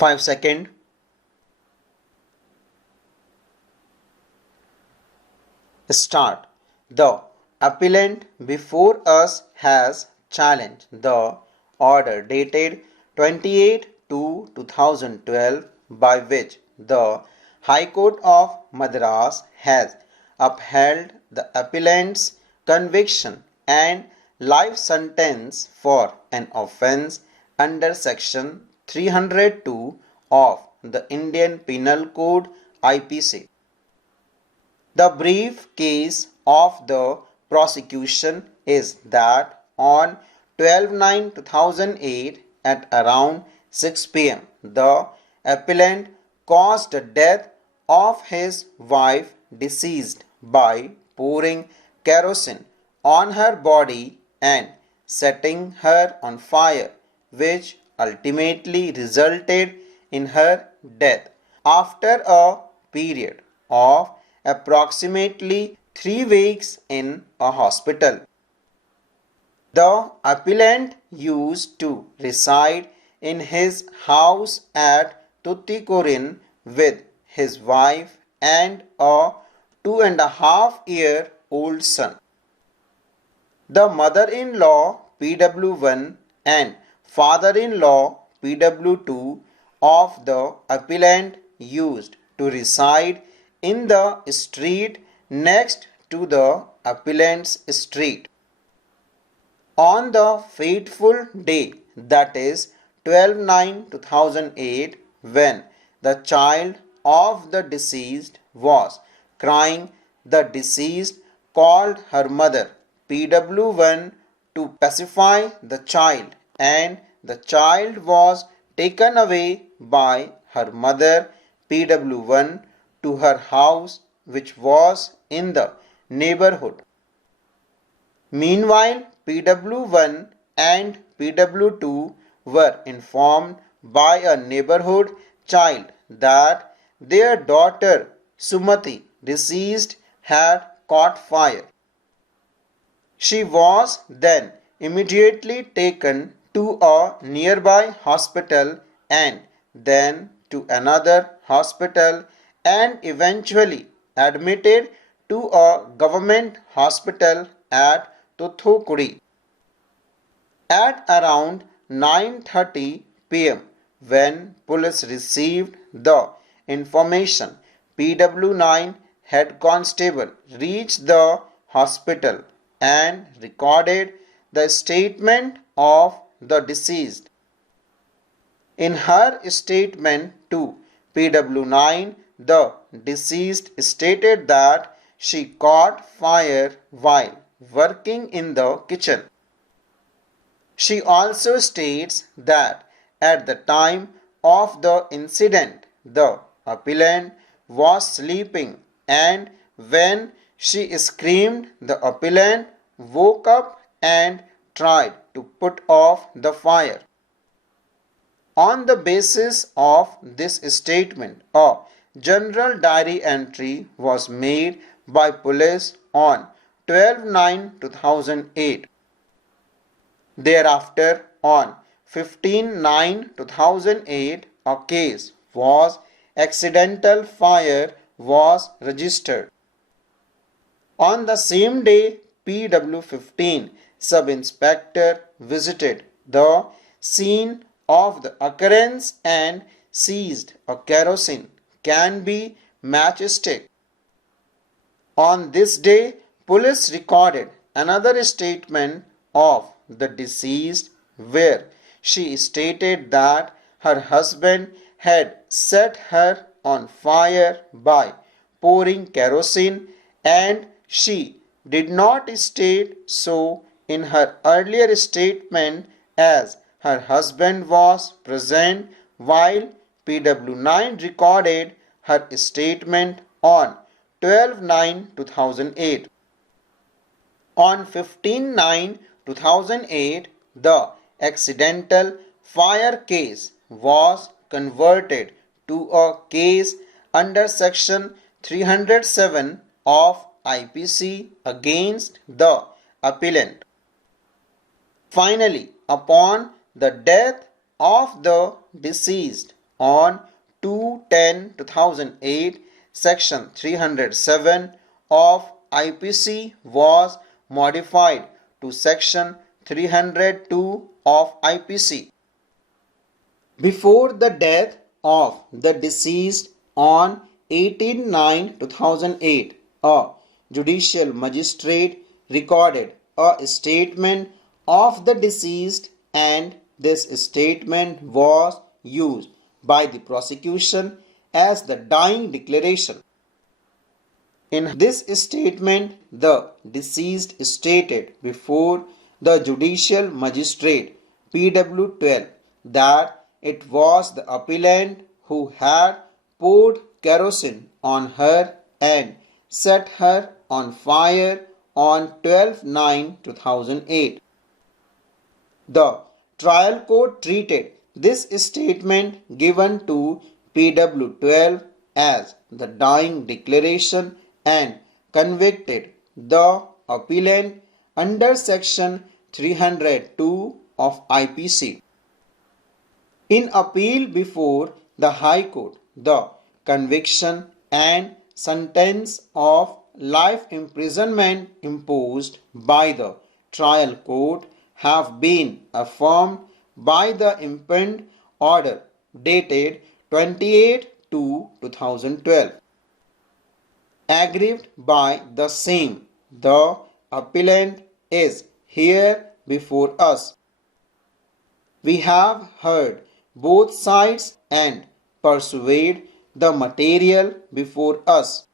5 seconds. Start. The appellant before us has challenged the order dated 28/2/2012 by which the High Court of Madras has upheld the appellant's conviction and life sentence for an offence under section 302 of the Indian Penal Code IPC. The brief case of the prosecution is that on 12/9/2008 at around 6 p.m. the appellant caused the death of his wife deceased by pouring kerosene on her body and setting her on fire, which ultimately resulted in her death after a period of approximately 3 weeks in a hospital. The appellant used to reside in his house at Tuticorin with his wife and a 2.5-year-old son. The mother-in-law PW1 and father-in-law PW2 of the appellant used to reside in the street next to the appellant's street. On the fateful day, that is 12/9/2008, when the child of the deceased was crying, the deceased called her mother PW1 to pacify the child, and the child was taken away by her mother PW1 to her house, which was in the neighborhood. Meanwhile, PW1 and PW2 were informed by a neighborhood child that their daughter Sumati, deceased, had caught fire. She was then immediately taken to a nearby hospital and then to another hospital and eventually admitted to a government hospital at Thuthukudi. At around 9:30 p.m., when police received the information, PW9 head constable reached the hospital and recorded the statement of the deceased. In her statement to PW9, the deceased stated that she caught fire while working in the kitchen. She also states that at the time of the incident, the appellant was sleeping, and when she screamed, the appellant woke up and tried to put off the fire. On the basis of this statement, a general diary entry was made by police on 12/9/2008. Thereafter, on 15/9/2008, a case was accidental fire was registered. On the same day, PW15 sub-inspector visited the scene of the occurrence and seized a kerosene can be matchstick. On this day, police recorded another statement of the deceased where she stated that her husband had set her on fire by pouring kerosene, and she did not state so in her earlier statement as her husband was present, while PW9 recorded her statement on 12/9/2008. On 15/9/2008, the accidental fire case was converted to a case under section 307 of IPC against the appellant. Finally, upon the death of the deceased, on 2/10/2008, Section 307 of IPC was modified to Section 302 of IPC. Before the death of the deceased on 18/9/2008, a judicial magistrate recorded a statement of the deceased, and this statement was used by the prosecution as the dying declaration. In this statement, the deceased stated before the judicial magistrate PW12 that it was the appellant who had poured kerosene on her and set her on fire on 12/9/2008. The trial court treated this statement given to PW12 as the dying declaration and convicted the appellant under Section 302 of IPC. In appeal before the High Court, the conviction and sentence of life imprisonment imposed by the trial court have been affirmed by the impugned order dated 28/2/2012. Aggrieved by the same, the appellant is here before us. We have heard both sides and persuade the material before us.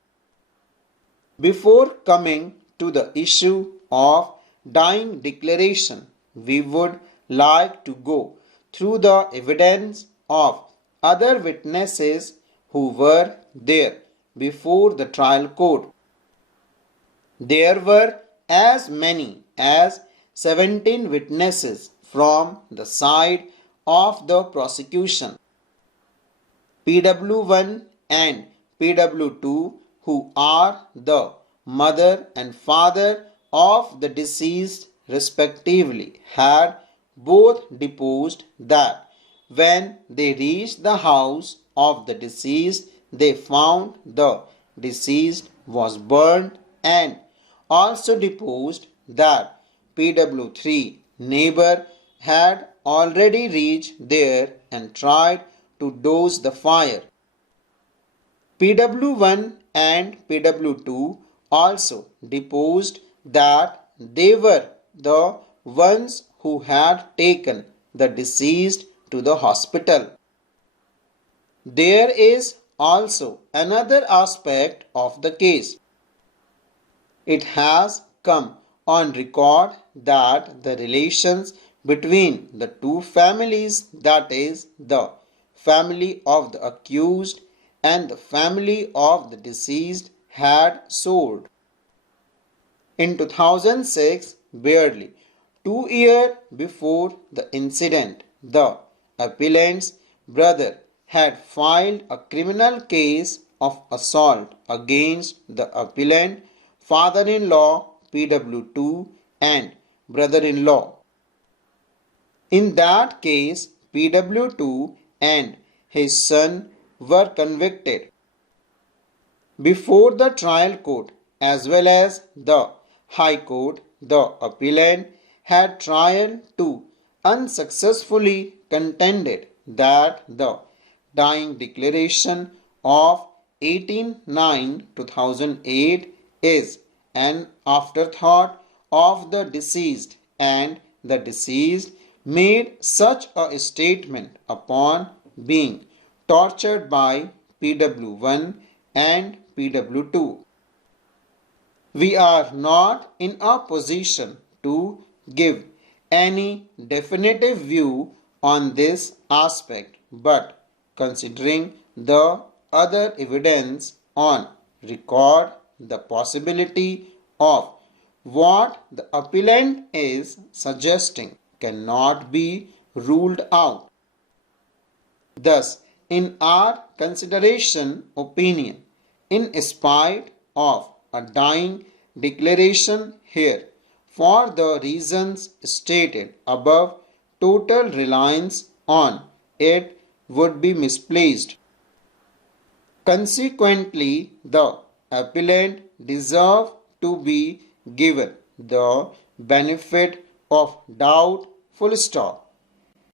Before coming to the issue of dying declaration, we would like to go through the evidence of other witnesses who were there before the trial court. There were as many as 17 witnesses from the side of the prosecution. PW1 and PW2, who are the mother and father of the deceased respectively, had both deposed that when they reached the house of the deceased, they found the deceased was burned, and also deposed that PW3 neighbor had already reached there and tried to douse the fire. PW1 and PW2 also deposed that they were the ones who had taken the deceased to the hospital. There is also another aspect of the case. It has come on record that the relations between the two families, that is, the family of the accused and the family of the deceased, had soured. In 2006, barely 2 years before the incident, the appellant's brother had filed a criminal case of assault against the appellant, father-in-law PW2 and brother-in-law. In that case, PW2 and his son were convicted. Before the trial court as well as the High Court, the appellant had tried to unsuccessfully contended that the dying declaration of 18/9/2008 is an afterthought of the deceased, and the deceased made such a statement upon being tortured by PW1 and PW2. We are not in a position to give any definitive view on this aspect, but considering the other evidence on record, the possibility of what the appellant is suggesting cannot be ruled out. Thus, in our consideration opinion, in spite of a dying declaration here, for the reasons stated above, total reliance on it would be misplaced. Consequently, the appellant deserves to be given the benefit of doubt, full stop.